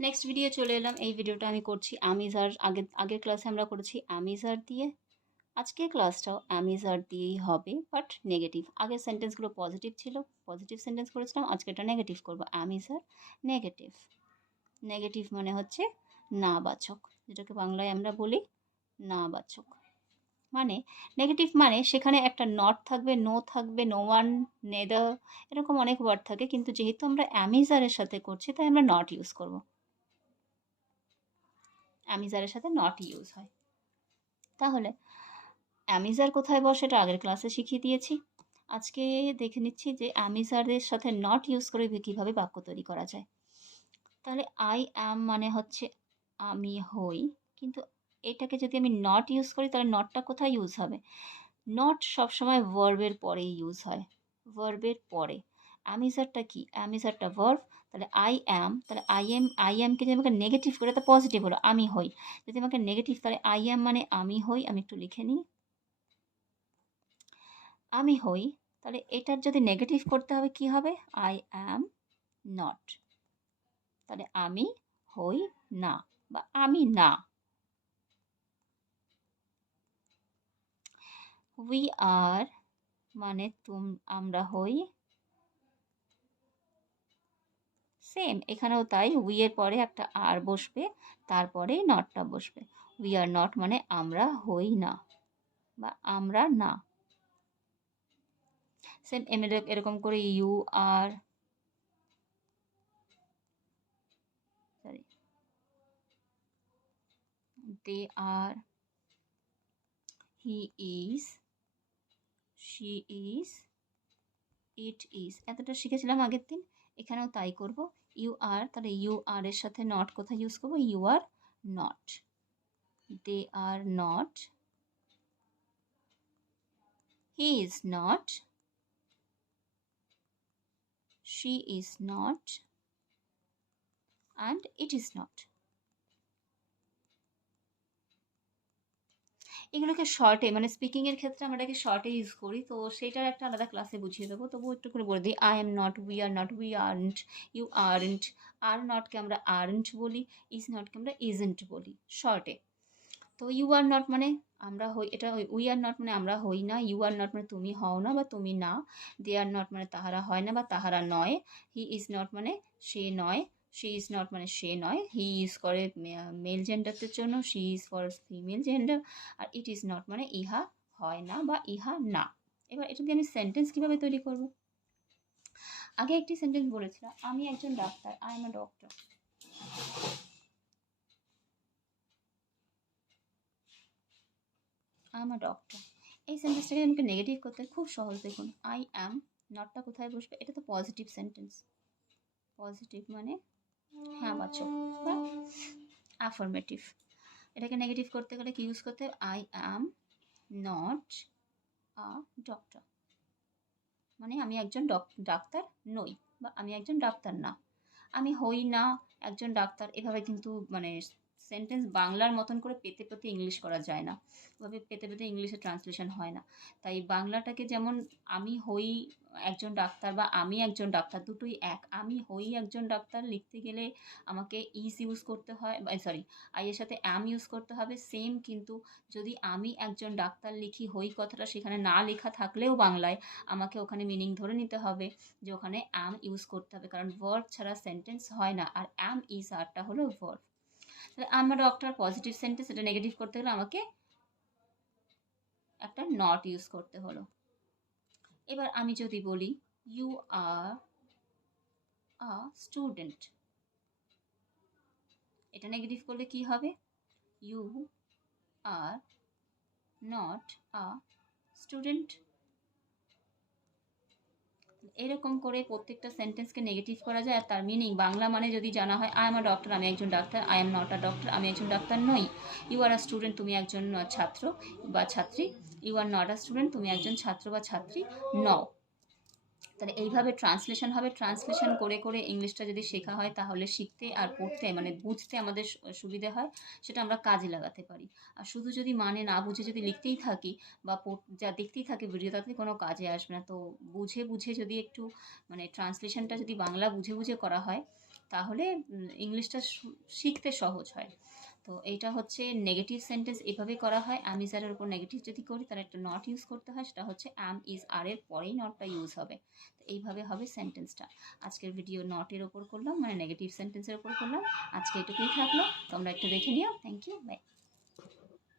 Next video চলে এলাম। এই ভিডিওটা আমি করছি অ্যামিজার। আগের ক্লাসে আমরা করেছি অ্যামিজার দিয়ে, আজকের ক্লাসটাও অ্যামিজার দিয়েই হবে, বাট নেগেটিভ। আগের সেন্টেন্সগুলো পজিটিভ ছিল, পজিটিভ সেন্টেন্স করেছিলাম, আজকে এটা নেগেটিভ করবো। Am is are negative. নেগেটিভ মানে হচ্ছে না বাচক, যেটাকে বাংলায় আমরা বলি না বাচক। মানে নেগেটিভ মানে সেখানে একটা নট থাকবে, নো থাকবে, নো ওয়ান, নেদার, এরকম অনেক ওয়ার্ড থাকে, কিন্তু যেহেতু আমরা অ্যামিজারের সাথে করছি তাই আমরা নট ইউজ করব। অ্যামিজারের সাথে নট ইউজ হয়। তাহলে অ্যামিজার কোথায় বসে এটা আগের ক্লাসে শিখিয়ে দিয়েছি। আজকে দেখে নিচ্ছি যে অ্যামিজারের সাথে নট ইউজ করে কীভাবে বাক্য তৈরি করা যায়। তাহলে আই অ্যাম মানে হচ্ছে আমি হই, কিন্তু এটাকে যদি আমি নট ইউজ করি তাহলে নটটা কোথায় ইউজ হবে? নট সবসময় ভার্বের পরেই ইউজ হয়, ভার্বের পরে। অ্যামিজারটা কি? অ্যামিজারটা ভার্ব। তাহলে আই অ্যাম, তাহলে আই অ্যামকে যদি আমাকে নেগেটিভ করে তা পজিটিভ হলো আমি হই। যদি আমাকে নেগেটিভ, তাহলে আই অ্যাম মানে আমি হই। আমি একটু লিখে নিই, আমি হই। তাহলে এটার যদি নেগেটিভ করতে হবে কি হবে? I am not. তাহলে আমি হই না বা আমি না। উই আর মানে আমরা হই। সেম এখানেও তাই, উই এর পরে একটা আর বসবে, তারপরেই নটটা বসবে। উই আর নট মানে আমরা হই না বা আমরা না। সেম এরকম করে you are, sorry, they are, he is, she is, it is, এতটা শিখেছিলাম আগের দিন। এখানেও তাই করব। ইউ আর, তাহলে ইউ আর এর সাথে নট কোথায় ইউজ করবো? You are not. They are not, he is not, she is not, and it is not. এগুলোকে শর্টে, মানে স্পিকিং এর ক্ষেত্রে আমরা এটাকে শর্টে ইউজ করি, তো সেটার একটা আলাদা ক্লাসে বুঝিয়ে দেবো। তবু একটু করে বলে দিই, I am not, we are not, we aren't, you aren't. Are নটকে আমরা আরন্ট বলি, ইজ নটকে আমরা ইজন্ট বলি শর্টে। তো ইউ আর নট মানে আমরা হই, এটা উই আর নট মানে আমরা হই না, ইউ আর নট মানে তুমি হও না বা তুমি না, দে আর নট মানে তাহারা হয় না বা তাহারা নয়, হি ইজ নট মানে সে নয়, শি ইজ নট মানে সে নয়, হি ইজ করে মেল জেন্ডারদের জন্য, she is for female gender, আর ইট ইজ নট মানে ইহা হয় না বা ইহা না। এবার এটা দিয়ে আমি সেন্টেন্স কীভাবে তৈরি করব? আগে একটি সেন্টেন্স বলেছিলাম, আমি একজন doctor, I am a doctor. I am a doctor. এই সেন্টেন্সটাকে আমাকে নেগেটিভ করতে খুব সহজ। দেখুন, আই অ্যাম, নটটা কোথায় বসবে? এটা তো পজিটিভ সেন্টেন্স। পজিটিভ মানে হ্যাঁ বাচক বা অ্যাফার্মেটিভ। এটাকে নেগেটিভ করতে গেলে কি ইউজ করতে হবে? I am not a doctor, মানে আমি একজন ডাক্তার নই বা আমি একজন ডাক্তার না। আমি হই না একজন ডাক্তার, এভাবে কিন্তু মানে সেন্টেন্স বাংলার মতন করে পেতে পেতে ইংলিশ করা যায় না, এভাবে পেতে পেতে ইংলিশে ট্রান্সলেশন হয় না। তাই বাংলাটাকে যেমন আমি হই একজন ডাক্তার বা আমি একজন ডাক্তার দুটোই এক। আমি হই একজন ডাক্তার লিখতে গেলে আমাকে ইজ ইউজ করতে হয়, সরি, আই এর সাথে অ্যাম ইউজ করতে হবে সেম। কিন্তু যদি আমি একজন ডাক্তার লিখি, হই কথাটা সেখানে না লেখা থাকলেও বাংলায় আমাকে ওখানে মিনিং ধরে নিতে হবে যে ওখানে অ্যাম ইউজ করতে হবে, কারণ ভার্ব ছাড়া সেন্টেন্স হয় না, আর অ্যাম ইজ আরটা হলো ভার্ব। তাহলে I am a doctor positive sentence, এটা নেগেটিভ করতে গেলে আমাকে একটা নট ইউজ করতে হলো। এবার আমি যদি বলি ইউ আর আ স্টুডেন্ট, এটা নেগেটিভ করলে কি হবে? You are not a student. এরকম করে প্রত্যেকটা সেন্টেন্সকে নেগেটিভ করা যায়, আর তার মিনিং বাংলা মানে যদি জানা হয়, আই এম আ ডক্টর, আমি একজন doctor, I am not a doctor, আমি একজন ডাক্তার নই। ইউ আর আ স্টুডেন্ট, তুমি একজন ছাত্র বা ছাত্রী, you are not a student, তুমি একজন ছাত্র বা ছাত্রী নও। তাহলে এইভাবে ট্রান্সলেশন হবে। ট্রান্সলেশন করে করে ইংলিশটা যদি শেখা হয় তাহলে শিখতে আর পড়তে মানে বুঝতে আমাদের সুবিধে হয়, সেটা আমরা কাজে লাগাতে পারি। আর শুধু যদি মানে না বুঝে যদি লিখতেই থাকি বা যা দেখতেই থাকি ভিডিও, তাতে কোনো কাজে আসবে না। তো বুঝে বুঝে যদি একটু মানে ট্রান্সলেশনটা যদি বাংলা বুঝে বুঝে করা হয় তাহলে ইংলিশটা শিখতে সহজ হয়। তো এইটা হচ্ছে নেগেটিভ সেন্টেন্স, এভাবে করা হয়। অ্যাম ইজ আরের উপর নেগেটিভ যদি করি তাহলে একটা নট ইউজ করতে হয়, সেটা হচ্ছে অ্যাম ইজ আরের পরেই নটটা ইউজ হবে। তো এইভাবে হবে সেন্টেন্সটা। আজকের ভিডিও নটের ওপর করলাম, মানে নেগেটিভ সেন্টেন্সের ওপর করলাম। আজকে এটুকুই থাকলো, তোমরা একটু দেখে নিও। Thank you, by.